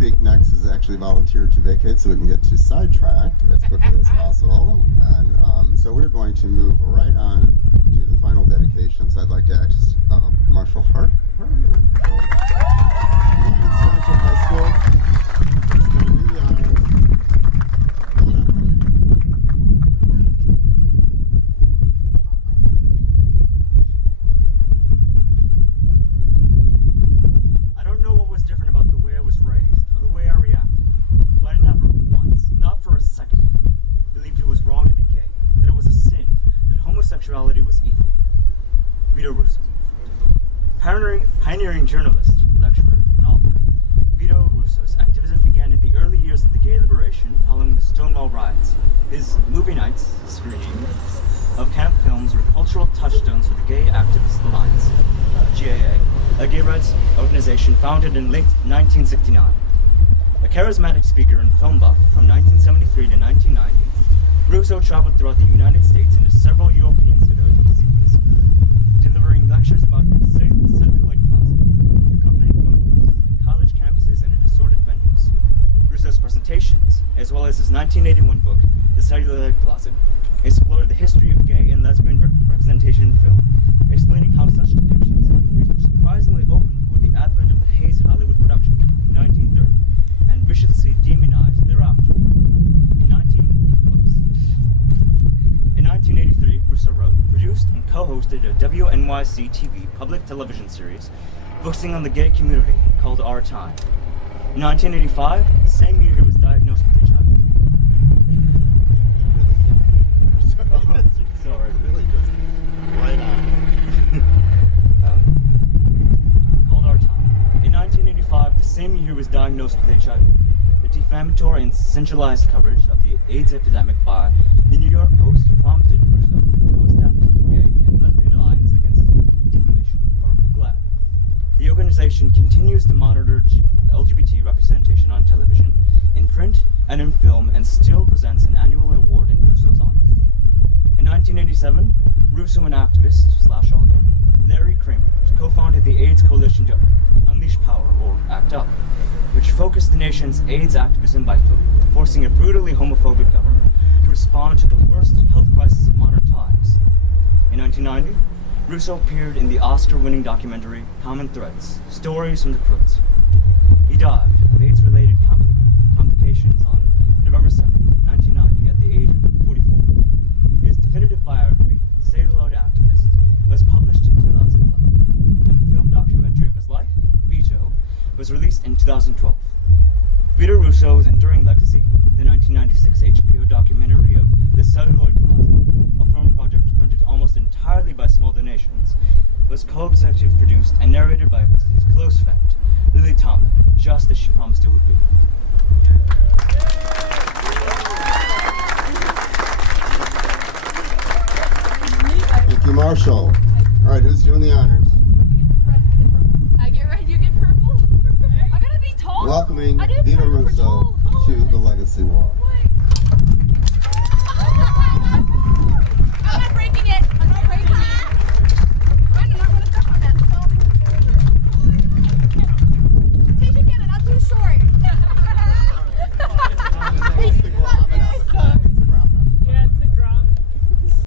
speak next has actually volunteered to vacate so we can get to sidetrack as quickly as possible. And so we're going to move right on to the final dedication. So I'd like to ask Marshall Hart. Central High School is going to do the honors. Sexuality was evil. Vito Russo. Pioneering journalist, lecturer, and author, Vito Russo's activism began in the early years of the gay liberation following the Stonewall riots. His movie nights screening of camp films were cultural touchstones for the Gay Activist Alliance, GAA, a gay rights organization founded in late 1969. A charismatic speaker and film buff from 1973 to 1990, Russo traveled throughout the United States and to several European cities, delivering lectures about celluloid plasma, the accompanying film clips, at college campuses and in assorted venues. Russo's presentations, as well as his 1981 book, The Celluloid Closet, explored the history of gay and lesbian representation in film, explaining how such depictions in movies were surprisingly open with the advent of the Hays Hollywood production in 1930, and viciously demonized thereafter. In 1983, Russo wrote, produced, and co-hosted a WNYC TV public television series focusing on the gay community called Our Time. In 1985, the same year he was diagnosed with HIV. Sorry. Really just right on. Called Our Time. In 1985, the same year he was diagnosed with HIV. The defamatory and sensationalized coverage of the AIDS epidemic by the New York Post prompted Russo to co-establish the Gay and Lesbian Alliance Against Defamation, or GLAAD. The organization continues to monitor LGBT representation on television, in print, and in film, and still presents an annual award in Russo's honor. In 1987, Russo and activist/author Larry Kramer co-founded the AIDS Coalition to Unleash Power, or ACT UP, which focused the nation's AIDS activism by forcing a brutally homophobic government to respond to the worst health crisis of modern times. In 1990, Russo appeared in the Oscar-winning documentary Common Threads, Stories from the Crypt. He died of AIDS-related complications on November 7, 1990, at the age of 44. His definitive biography, Celluloid Activist, was published in 2011, and the film documentary of his life, Vito, was released in 2012. Vito Russo's enduring legacy, the 1996 HBO documentary of The Celluloid Closet, a film project funded almost entirely by small donations, was co-executive produced and narrated by his close friend, Lily Tomlin, just as she promised it would be. Thank you, Marshall. All right, who's doing the honors? Get ready, you get purple. I gotta be tall. Welcoming Vito Russo to the Legacy Wall. What?